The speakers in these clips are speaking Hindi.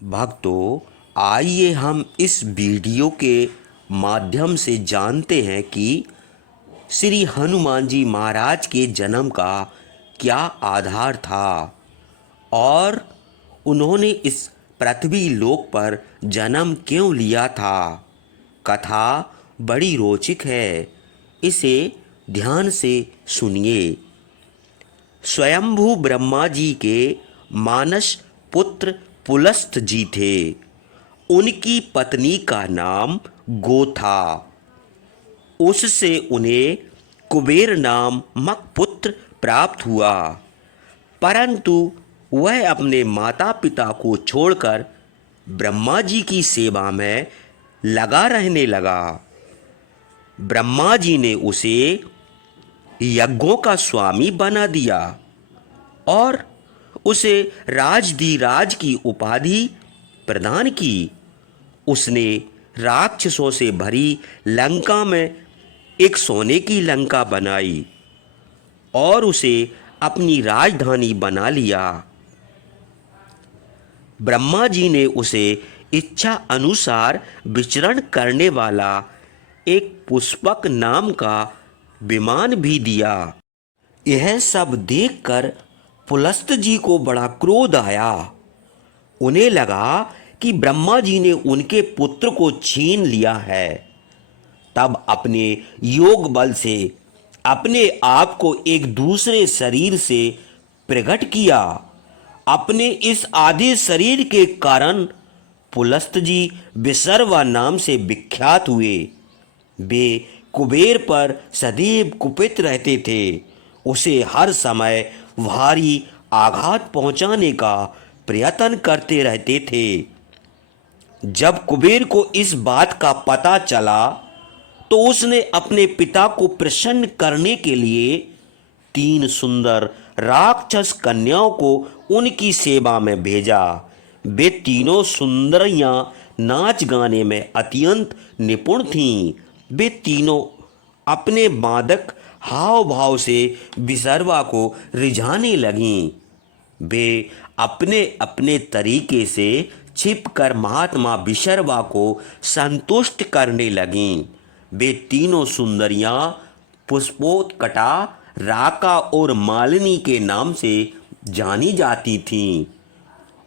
भक्तों, आइए हम इस वीडियो के माध्यम से जानते हैं कि श्री हनुमान जी महाराज के जन्म का क्या आधार था और उन्होंने इस पृथ्वी लोक पर जन्म क्यों लिया था। कथा बड़ी रोचक है, इसे ध्यान से सुनिए। स्वयंभू ब्रह्मा जी के मानस पुत्र पुलस्त जी थे। उनकी पत्नी का नाम गो था। उससे उन्हें कुबेर नामक पुत्र प्राप्त हुआ, परंतु वह अपने माता पिता को छोड़कर ब्रह्मा जी की सेवा में लगा रहने लगा। ब्रह्मा जी ने उसे यज्ञों का स्वामी बना दिया और उसे राजधिराज की उपाधि प्रदान की। उसने राक्षसों से भरी लंका में एक सोने की लंका बनाई और उसे अपनी राजधानी बना लिया। ब्रह्मा जी ने उसे इच्छा अनुसार विचरण करने वाला एक पुष्पक नाम का विमान भी दिया। यह सब देखकर पुलस्त जी को बड़ा क्रोध आया। उन्हें लगा कि ब्रह्मा जी ने उनके पुत्र को छीन लिया है। तब अपने योग बल से अपने आप को एक दूसरे शरीर से प्रकट किया। अपने इस आधे शरीर के कारण पुलस्त जी विसर्वा नाम से विख्यात हुए। वे कुबेर पर सदैव कुपित रहते थे, उसे हर समय भारी आघात पहुंचाने का प्रयत्न करते रहते थे। जब कुबेर को इस बात का पता चला तो उसने अपने पिता को प्रसन्न करने के लिए 3 सुंदर राक्षस कन्याओं को उनकी सेवा में भेजा। वे तीनों सुंदरियां नाच गाने में अत्यंत निपुण थीं। वे तीनों अपने मादक हाव भाव से विसर्वा को रिझाने लगीं। वे अपने अपने तरीके से छिपकर महात्मा विसर्वा को संतुष्ट करने लगीं। वे तीनों सुंदरियां पुष्पोत्कटा, राका और मालिनी के नाम से जानी जाती थीं।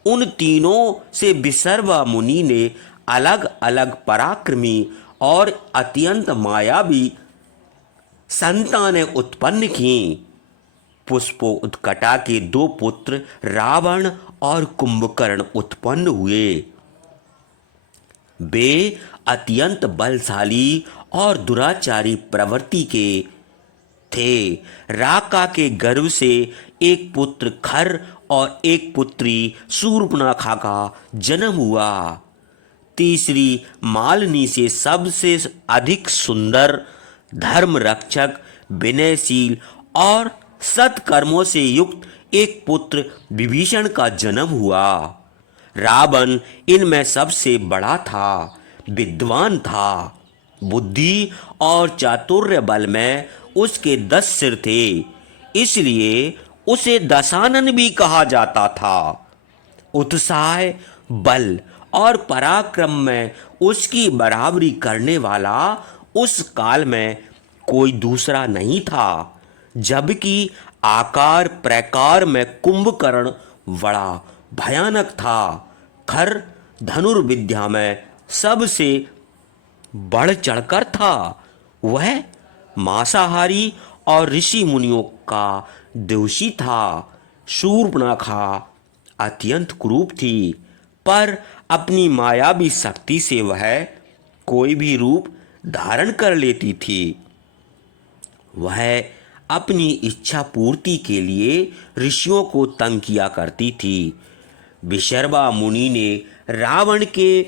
उन तीनों से विसर्वा मुनि ने अलग अलग पराक्रमी और अत्यंत मायावी संतानें उत्पन्न की। पुष्पोत्कटा के 2 पुत्र रावण और कुंभकर्ण उत्पन्न हुए। वे अत्यंत बलशाली और दुराचारी प्रवृत्ति के थे। राका के गर्भ से एक पुत्र खर और एक पुत्री शूर्पणखा का जन्म हुआ। तीसरी मालिनी से सबसे अधिक सुंदर, धर्म रक्षक, विनयशील और सत्कर्मों से युक्त एक पुत्र विभीषण का जन्म हुआ। रावण इनमें सबसे बड़ा था, विद्वान था। बुद्धि और चातुर्य बल में उसके 10 सिर थे, इसलिए उसे दशानन भी कहा जाता था। उत्साह, बल और पराक्रम में उसकी बराबरी करने वाला उस काल में कोई दूसरा नहीं था। जबकि आकार प्रकार में कुंभकर्ण बड़ा भयानक था। खर धनुर्विद्या में सबसे बढ़ चढ़कर था। वह मांसाहारी और ऋषि मुनियों का दोषी था। शूर्पणखा अत्यंत क्रूर थी, पर अपनी मायावी शक्ति से वह कोई भी रूप धारण कर लेती थी। वह अपनी इच्छा पूर्ति के लिए ऋषियों को तंग किया करती थी। विसर्वा मुनि ने रावण के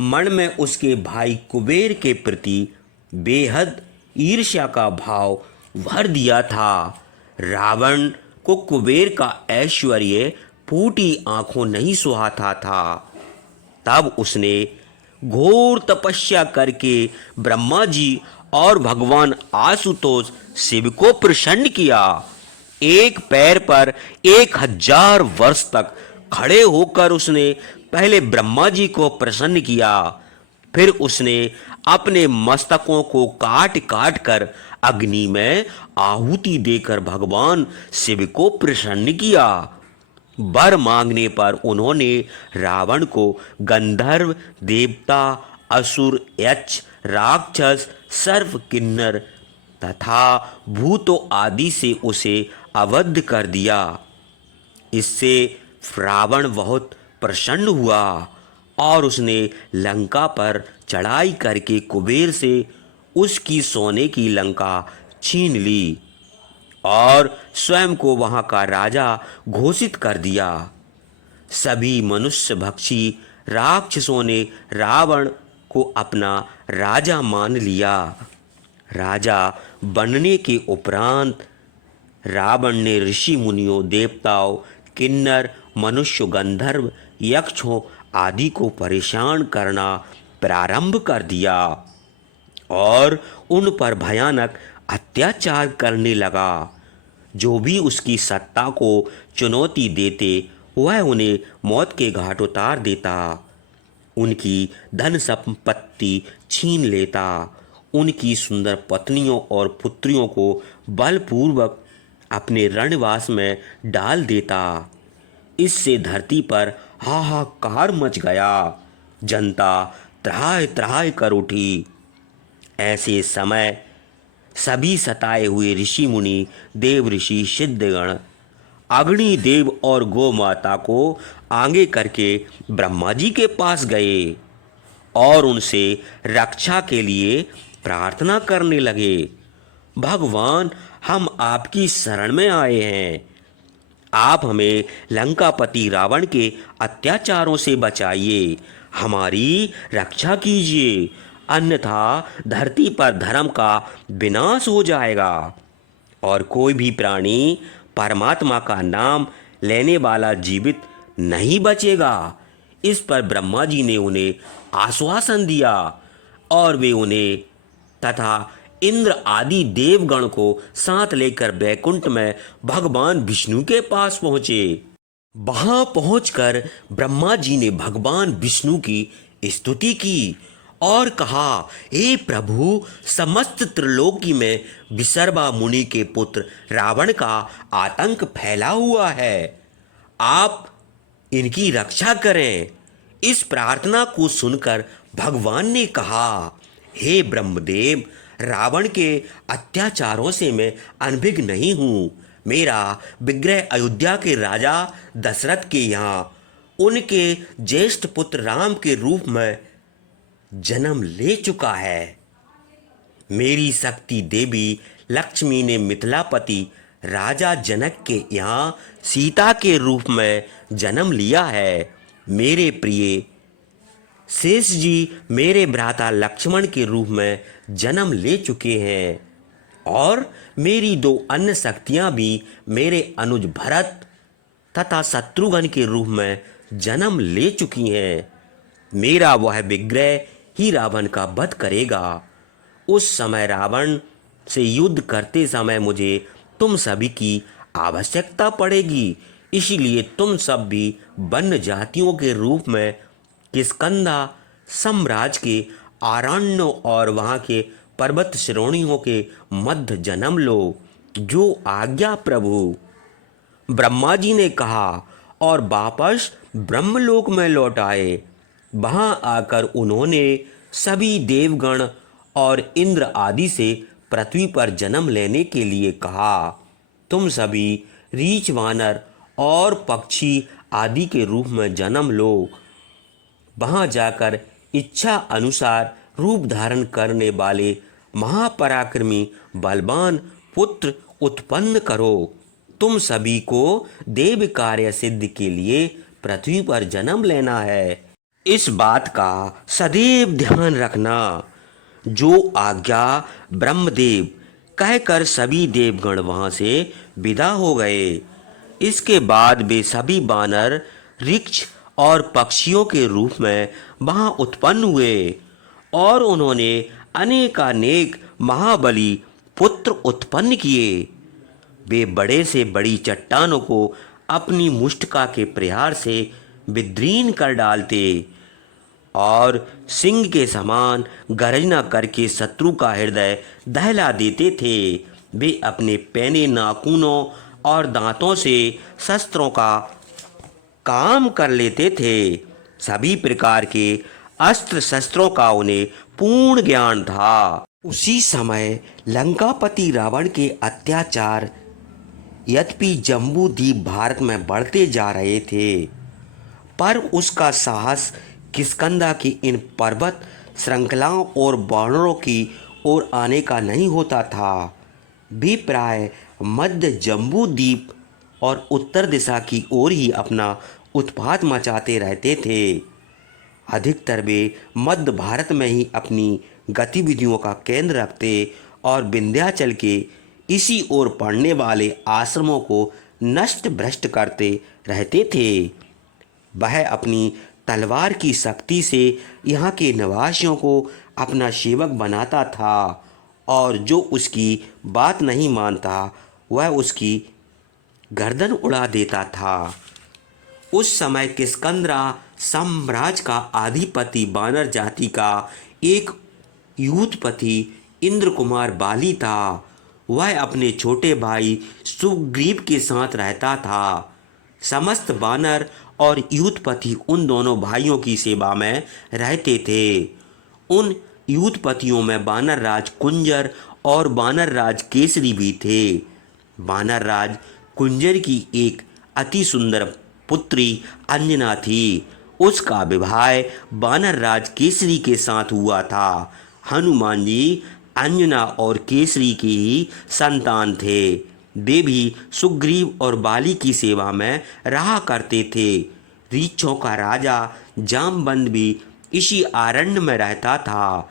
मन में उसके भाई कुबेर के प्रति बेहद ईर्ष्या का भाव भर दिया था। रावण को कुबेर का ऐश्वर्य फूटी आंखों नहीं सुहाता था। तब उसने घोर तपस्या करके ब्रह्मा जी और भगवान आशुतोष शिव को प्रसन्न किया। एक पैर पर 1000 वर्ष तक खड़े होकर उसने पहले ब्रह्मा जी को प्रसन्न किया, फिर उसने अपने मस्तकों को काट काट कर अग्नि में आहुति देकर भगवान शिव को प्रसन्न किया। वर मांगने पर उन्होंने रावण को गंधर्व, देवता, असुर, यक्ष, राक्षस, सर्व, किन्नर तथा भूतों आदि से उसे अवध कर दिया। इससे रावण बहुत प्रसन्न हुआ और उसने लंका पर चढ़ाई करके कुबेर से उसकी सोने की लंका छीन ली और स्वयं को वहां का राजा घोषित कर दिया। सभी मनुष्य भक्षी राक्षसों ने रावण को अपना राजा मान लिया। राजा बनने के उपरांत रावण ने ऋषि मुनियों, देवताओं, किन्नर, मनुष्य, गंधर्व, यक्षों आदि को परेशान करना प्रारंभ कर दिया और उन पर भयानक अत्याचार करने लगा। जो भी उसकी सत्ता को चुनौती देते वह उन्हें मौत के घाट उतार देता, उनकी धन संपत्ति छीन लेता, उनकी सुंदर पत्नियों और पुत्रियों को बलपूर्वक अपने रणवास में डाल देता। इससे धरती पर हाहाकार मच गया, जनता त्राह त्राह कर उठी। ऐसे समय सभी सताए हुए ऋषि मुनि, देव ऋषि, सिद्धगण, अग्नि देव और गौ माता को आगे करके ब्रह्मा जी के पास गए और उनसे रक्षा के लिए प्रार्थना करने लगे। भगवान, हम आपकी शरण में आए हैं, आप हमें लंकापति रावण के अत्याचारों से बचाइए, हमारी रक्षा कीजिए, अन्यथा धरती पर धर्म का विनाश हो जाएगा और कोई भी प्राणी परमात्मा का नाम लेने वाला जीवित नहीं बचेगा। इस पर ब्रह्मा जी ने उन्हें आश्वासन दिया और वे उन्हें तथा इंद्र आदि देवगण को साथ लेकर बैकुंठ में भगवान विष्णु के पास पहुंचे। वहां पहुंचकर ब्रह्मा जी ने भगवान विष्णु की स्तुति की और कहा, हे प्रभु, समस्त त्रिलोकी में विसर्वा मुनि के पुत्र रावण का आतंक फैला हुआ है, आप इनकी रक्षा करें। इस प्रार्थना को सुनकर भगवान ने कहा, हे ब्रह्मदेव, रावण के अत्याचारों से मैं अनभिज्ञ नहीं हूँ। मेरा विग्रह अयोध्या के राजा दशरथ के यहाँ उनके ज्येष्ठ पुत्र राम के रूप में जन्म ले चुका है। मेरी शक्ति देवी लक्ष्मी ने मिथिलापति राजा जनक के यहाँ सीता के रूप में जन्म लिया है। मेरे प्रिय शेष जी मेरे भ्राता लक्ष्मण के रूप में जन्म ले चुके हैं और मेरी दो अन्य शक्तियाँ भी मेरे अनुज भरत तथा शत्रुघ्न के रूप में जन्म ले चुकी हैं। मेरा वह विग्रह ही रावण का वध करेगा। उस समय रावण से युद्ध करते समय मुझे तुम सभी की आवश्यकता पड़ेगी, इसीलिए तुम सब भी वन्य जातियों के रूप में किष्किंधा साम्राज्य के आरण्यों और वहाँ के पर्वत श्रेणियों के मध्य जन्म लो। जो आज्ञा प्रभु। ब्रह्मा जी ने कहा और वापस ब्रह्मलोक में लौट आए। वहां आकर उन्होंने सभी देवगण और इंद्र आदि से पृथ्वी पर जन्म लेने के लिए कहा। तुम सभी रीछ, वानर और पक्षी आदि के रूप में जन्म लो। वहां जाकर इच्छा अनुसार रूप धारण करने वाले महापराक्रमी बलवान पुत्र उत्पन्न करो। तुम सभी को देव कार्य सिद्धि के लिए पृथ्वी पर जन्म लेना है। इस बात का सदैव ध्यान रखना। जो आज्ञा ब्रह्मदेव कहकर सभी देवगण वहां से विदा हो गए। इसके बाद वे सभी वानर, वृक्ष और पक्षियों के रूप में वहां उत्पन्न हुए और उन्होंने अनेकानेक महाबली पुत्र उत्पन्न किए। वे बड़े से बड़ी चट्टानों को अपनी मुष्टिका के प्रहार से विद्रीन कर डालते और सिंह के समान गर्जना करके शत्रु का हृदय दहला देते थे। वे अपने पैने नाखूनों और दांतों से शस्त्रों का काम कर लेते थे। सभी प्रकार के अस्त्र शस्त्रों का उन्हें पूर्ण ज्ञान था। उसी समय लंकापति रावण के अत्याचार यद्यपि जम्बूद्वीप भारत में बढ़ते जा रहे थे, पर उसका साहस किष्किंधा की इन पर्वत श्रृंखलाओं और वानरों की ओर आने का नहीं होता था। वे प्राय मध्य जम्बूद्वीप और उत्तर दिशा की ओर ही अपना उत्पात मचाते रहते थे। अधिकतर वे मध्य भारत में ही अपनी गतिविधियों का केंद्र रखते और विंध्याचल के इसी ओर पड़ने वाले आश्रमों को नष्ट भ्रष्ट करते रहते थे। वह अपनी तलवार की शक्ति से यहाँ के निवासियों को अपना सेवक बनाता था और जो उसकी बात नहीं मानता वह उसकी गर्दन उड़ा देता था। उस समय किष्किंधा साम्राज्य का अधिपति वानर जाति का एक यूथपति इंद्र कुमार बाली था। वह अपने छोटे भाई सुग्रीव के साथ रहता था। समस्त वानर और यूथपति उन दोनों भाइयों की सेवा में रहते थे। उन यूथपतियों में वानर राज कुंजर और वानर राज केसरी भी थे। वानर राज कुंजर की एक अति सुंदर पुत्री अंजना थी। उसका विवाह वानर राज केसरी के साथ हुआ था। हनुमान जी अंजना और केसरी की ही संतान थे। वे भी सुग्रीव और बाली की सेवा में रहा करते थे। रीछों का राजा जामवंत भी इसी अरण्य में रहता था।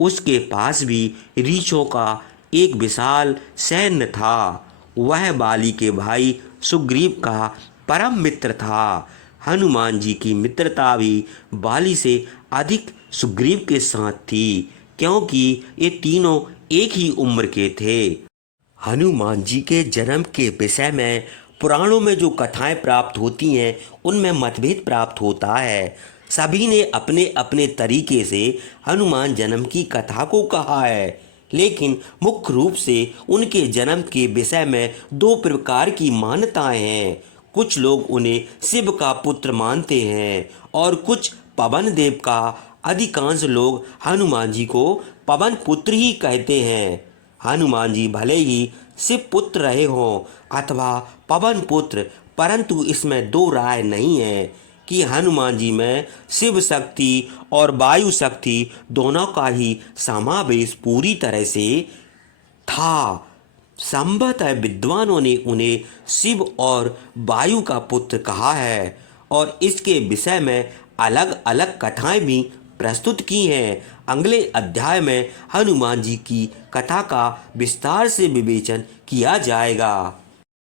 उसके पास भी रीछों का एक विशाल सैन्य था। वह बाली के भाई सुग्रीव का परम मित्र था। हनुमान जी की मित्रता भी बाली से अधिक सुग्रीव के साथ थी, क्योंकि ये तीनों एक ही उम्र के थे। हनुमान जी के जन्म के विषय में पुराणों में जो कथाएं प्राप्त होती हैं उनमें मतभेद प्राप्त होता है। सभी ने अपने अपने तरीके से हनुमान जन्म की कथा को कहा है, लेकिन मुख्य रूप से उनके जन्म के विषय में दो प्रकार की मान्यताएं हैं। कुछ लोग उन्हें शिव का पुत्र मानते हैं और कुछ पवन देव का। अधिकांश लोग हनुमान जी को पवन पुत्र ही कहते हैं। हनुमान जी भले ही शिव पुत्र रहे हों अथवा पवन पुत्र, परंतु इसमें दो राय नहीं है कि हनुमान जी में शिव शक्ति और वायु शक्ति दोनों का ही समावेश पूरी तरह से था। संभवतः विद्वानों ने उन्हें शिव और वायु का पुत्र कहा है और इसके विषय में अलग अलग कथाएं भी प्रस्तुत की हैं। अगले अध्याय में हनुमान जी की कथा का विस्तार से विवेचन किया जाएगा।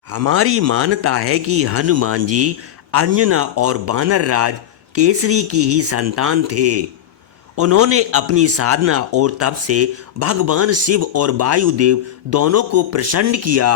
हमारी मान्यता है कि हनुमान जी अंजना और वानर राज केसरी की ही संतान थे। उन्होंने अपनी साधना और तप से भगवान शिव और वायुदेव दोनों को प्रसन्न किया।